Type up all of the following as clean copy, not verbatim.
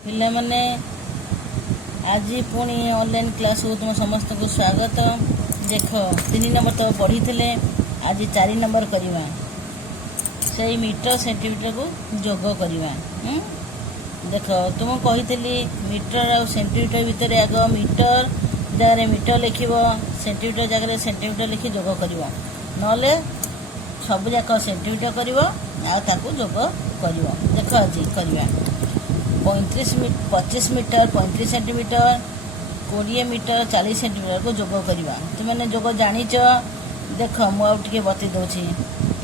पिला माने आज पुणी ऑनलाइन क्लास हो तुम समस्त को स्वागत। देख 3 नंबर तो पढ़ी थे, आज 4 नंबर करवा से मीटर सेंटीमीटर को जोग करवा। देख तुम कही मीटर आ सेंटीमीटर भितर आग मीटर जगह मीटर लिख, सेंटीमीटर जगह सेंटीमीटर लिखि जोग कर, ना सब जाक सेंटीमीटर कर जोग कर। देख आज करवा 25 मीटर 35 सेंटीमीटर 20 मीटर 40 सेंटीमीटर को जोग करवा। तुमने जोग जानिच। देख मुझे बतई दूसरी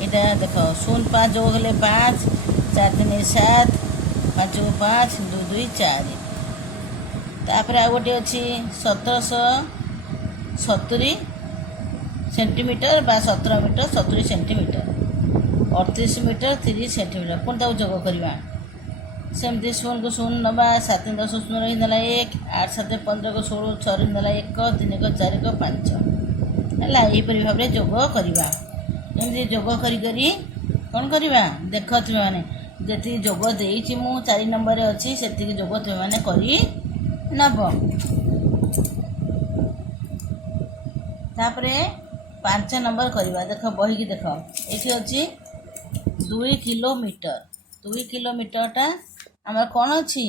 यहाँ देख 0.5 जोग हेले 5 4 3 7 5 5 2 2 4 तापर आ गोटे अच्छी 1770 सेंटीमीटर बा 17 मीटर 70 सेंटीमीटर 38 मीटर 30 सेंटीमीटर पुणी ताको जोग करवा। सेमती 0 को 0 नवा 7 10 0 रहीदेला 1 8 7 15 को 16 6 रहीदेला 1 3 को 4 को 5 है। यहीपरि भाव में जोग करवा। एमती जोग करी कौन करवा देख तुम मैंने जी जोग देती मु 4 नंबर अच्छी से जोग तुम मैंने करी नब। तापरे 5 नंबर करवा। देख बही की देख ये अच्छी 2 किलोमीटर 2 किलोमीटरटा आम कौन अच्छी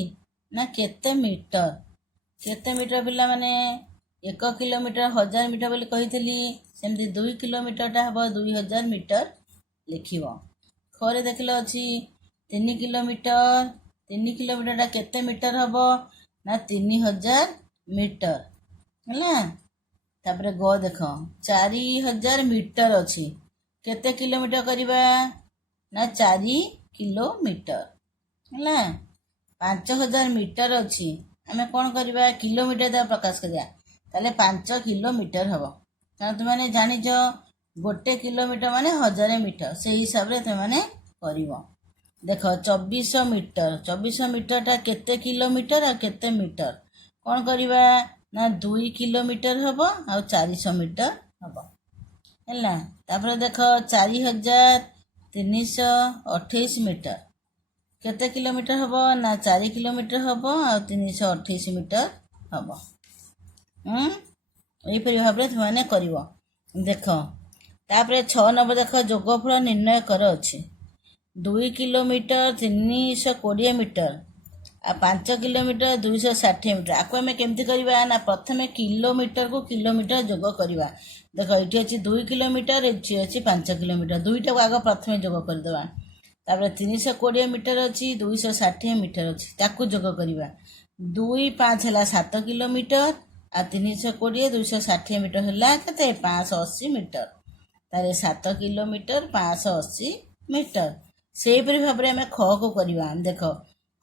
ना केते मीटर पिला माने 1 किलोमीटर 1000 मीटर बोली कही सेमती 2 किलोमीटरटा हम 2000 मीटर लिख। खरे देखल अच्छी 3 किलोमीटरटा केते मीटर हम ना 3000 मीटर है। तापर ग देख 4000 मीटर अच्छी केते किलोमीटर करवा ना 4 किलोमीटर है। 5000 मीटर अच्छी आम कौन करवा किलोमीटर द्वारा प्रकाश करिया ताले 5 किलोमीटर हम। कारण तुमने जानिच 1 किलोमीटर माने 1000 मीटर से हिसाब से तुमने कर। देख 2400 मीटरटा केते किलोमीटर आ केते मीटर कौन करवा ना 2 किलोमीटर हम आ 400 मीटर हम है। तापर देख 4328 मीटर केते किलोमीटर हम ना 4 किलोमीटर हम आ 328 मीटर हम। यहीपरि भाव में तुमने कर। देख तापर 6 नंबर देख जोगफल निर्णय कर अच्छी 2 किलोमीटर 320 मीटर आ 5 किलोमीटर 260 मीटर। आपको आम केमती करवा ना प्रथम किलोमीटर को किलोमीटर जोग करवा। देख ये अच्छी 2 किलोमीटर ये अच्छी 5 किलोमीटर दुईटा को आग प्रथम जोग करदे। तापर 320 मीटर अच्छी 260 मीटर अच्छी ताकू जोग करवा। 2 5 है 7 किलोमीटर आ 320 260 मीटर है के 580 मीटर तारे 7 किलोमीटर 580 मीटर। से भाव में आम ख को करवा। देख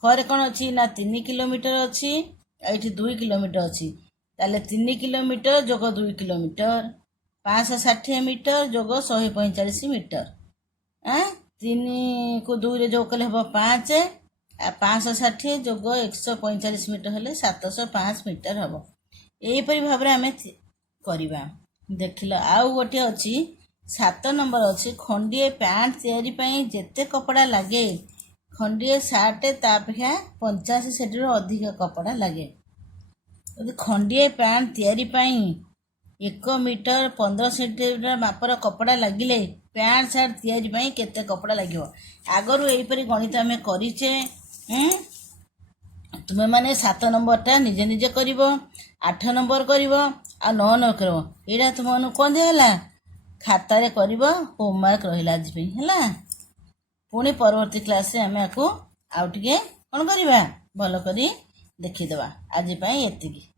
खरे कौन अच्छी ना 3 किलोमीटर अच्छी ये 2 किलोमीटर अच्छी ताले 3 किलोमीटर जोग 2 किलोमीटर 560 मीटर जोग 145 मीटर 3 को 2 रे जोग कले हम 5 आ 560 जोग 145 मीटर हेले 705 मीटर हम। यहीपरि भाव में आम करवा। देख आउ गोटे अच्छी 7 नंबर अच्छी खंडिए पैंट तैयारी जेते कपड़ा लगे खंडिए सार्ट तापेक्षा 85 सेंटीमीटर अधिक कपड़ा लगे। खंडिए पैंट तैयारी 1 मीटर 15 सेंटीमीटर मापर कपड़ा लगिले पैंट सार्ट तैयारी केते कपड़ा लगे। आगरू यहीपरि गणित आम करीचे। तुम्हें माने 7 नंबरटा निजे निजे कर 8 नंबर कर आ 9 नंबर कर। यहाँ तुम कौन दिगला खातार कर होमवर्क रहा आज है। पुणी परवर्ती क्लास आम आपको आउ टे कौन करवा भल कर देखीदे। आज एतिकी।